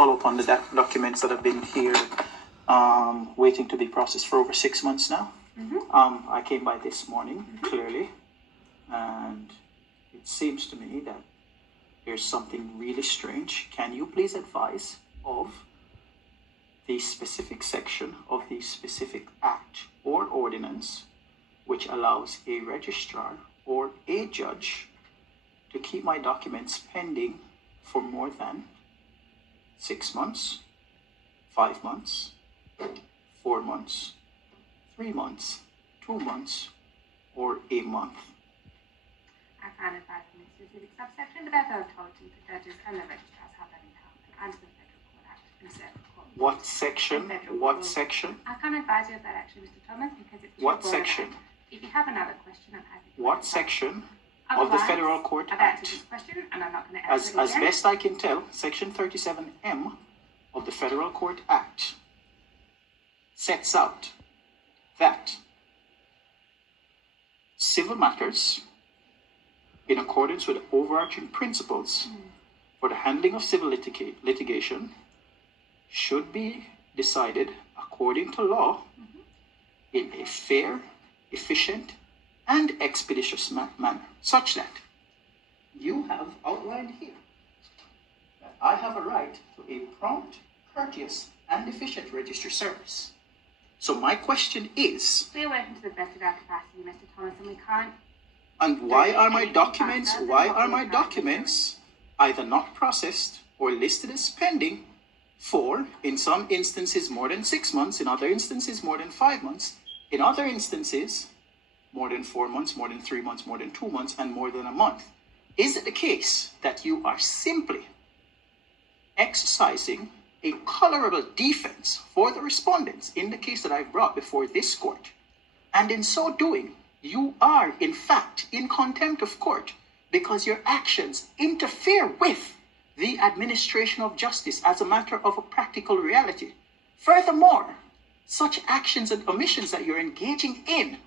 follow up on the documents that have been here waiting to be processed for over 6 months now. I came by this morning, clearly, and it seems to me that there's something really strange. Can you please advise of the specific section of the specific act or ordinance which allows a registrar or a judge to keep my documents pending for more than 6 months, 5 months, 4 months, 3 months, 2 months, or a month? I can't advise on this specific subsection, but as I've told you, the judges and the registrars have that empowerment under the Federal Court Act and Circuit Court. What section? What section? I can't advise you of that actually, Mr. Thomas, because it's what section? If you have another question, I'm happy to. What section of the Federal Court I've Act? answered this question, and I'm not going to answer it As again. best I can tell, Section 37M of the Federal Court Act sets out that civil matters, in accordance with the overarching principles for the handling of civil litigation, should be decided according to law in a fair, efficient, and expeditious manner, such that you have outlined here that I have a right to a prompt, courteous, and efficient registry service. So my question is, we are working to the best of our capacity, Mr. Thomas, and we can't. And why are my documents either not processed or listed as pending for, in some instances, more than 6 months, in other instances, more than 5 months, in other instances, more than 4 months, more than 3 months, more than 2 months, and more than a month? Is it the case that you are simply exercising a colorable defense for the respondents in the case that I've brought before this court, and in so doing, you are, in fact, in contempt of court because your actions interfere with the administration of justice as a matter of a practical reality? Furthermore, such actions and omissions that you're engaging in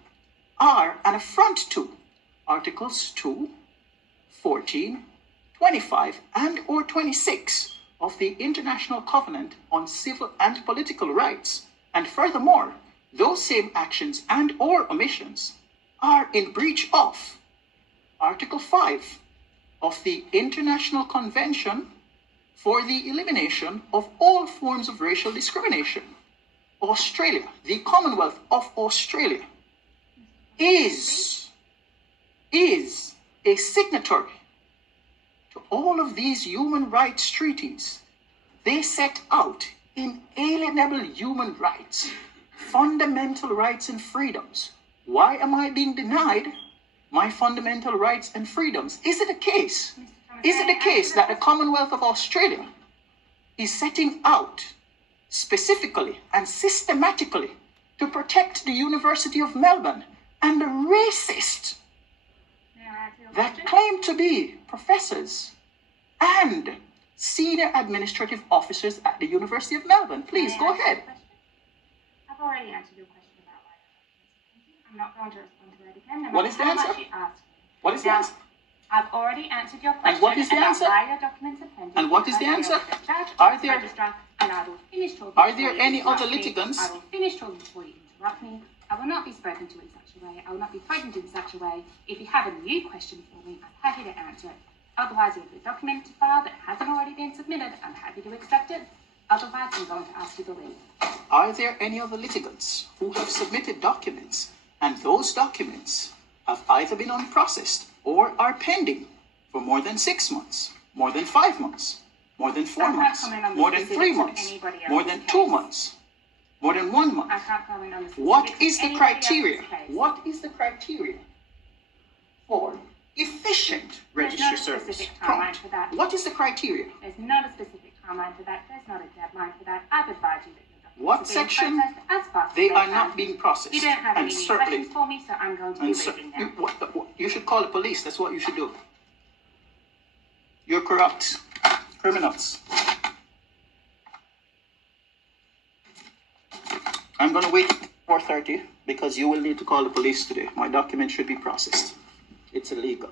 are an affront to Articles 2, 14, 25, and or 26 of the International Covenant on Civil and Political Rights. And furthermore, those same actions and or omissions are in breach of Article 5 of the International Convention for the Elimination of All Forms of Racial Discrimination. Australia, the Commonwealth of Australia, is a signatory to all of these human rights treaties. They set out inalienable human rights, fundamental rights and freedoms. Why am I being denied my fundamental rights and freedoms? Is it a case? Is it a case that the Commonwealth of Australia is setting out specifically and systematically to protect the University of Melbourne and the racists that claim to be professors and senior administrative officers at the University of Melbourne? Please go ahead. I've already answered your question about why I'm not going to respond to that again. What is the answer? What is the answer? I've already answered your question. And what is the answer? Why your documents are pending. And what is the answer? Are there any other litigants? I will finish talking before you interrupt me. I will not be spoken to in such a way. I will not be threatened in such a way. If you have a new question for me, I'm happy to answer it. Otherwise, if the document to file that hasn't already been submitted, I'm happy to accept it. Otherwise, I'm going to ask you to leave. Are there any other litigants who have submitted documents and those documents have either been unprocessed or are pending for more than 6 months, more than 5 months, more than 4 months, more than 3 months, more than 2 months, more than 1 month? I can't comment on the What is the criteria? What is the criteria for efficient registry service? Prompt. What is the criteria? There's not a specific timeline for that. There's not a deadline for that. I've advised you that your documents What are being section? processed as fast They as are can. not being processed. You don't have And any new certainly, questions for me, so I'm going to be leaving now. you should call the police. That's what you should do. You're corrupt. Criminals. I'm going to wait 4:30 because you will need to call the police today. My document should be processed. It's illegal.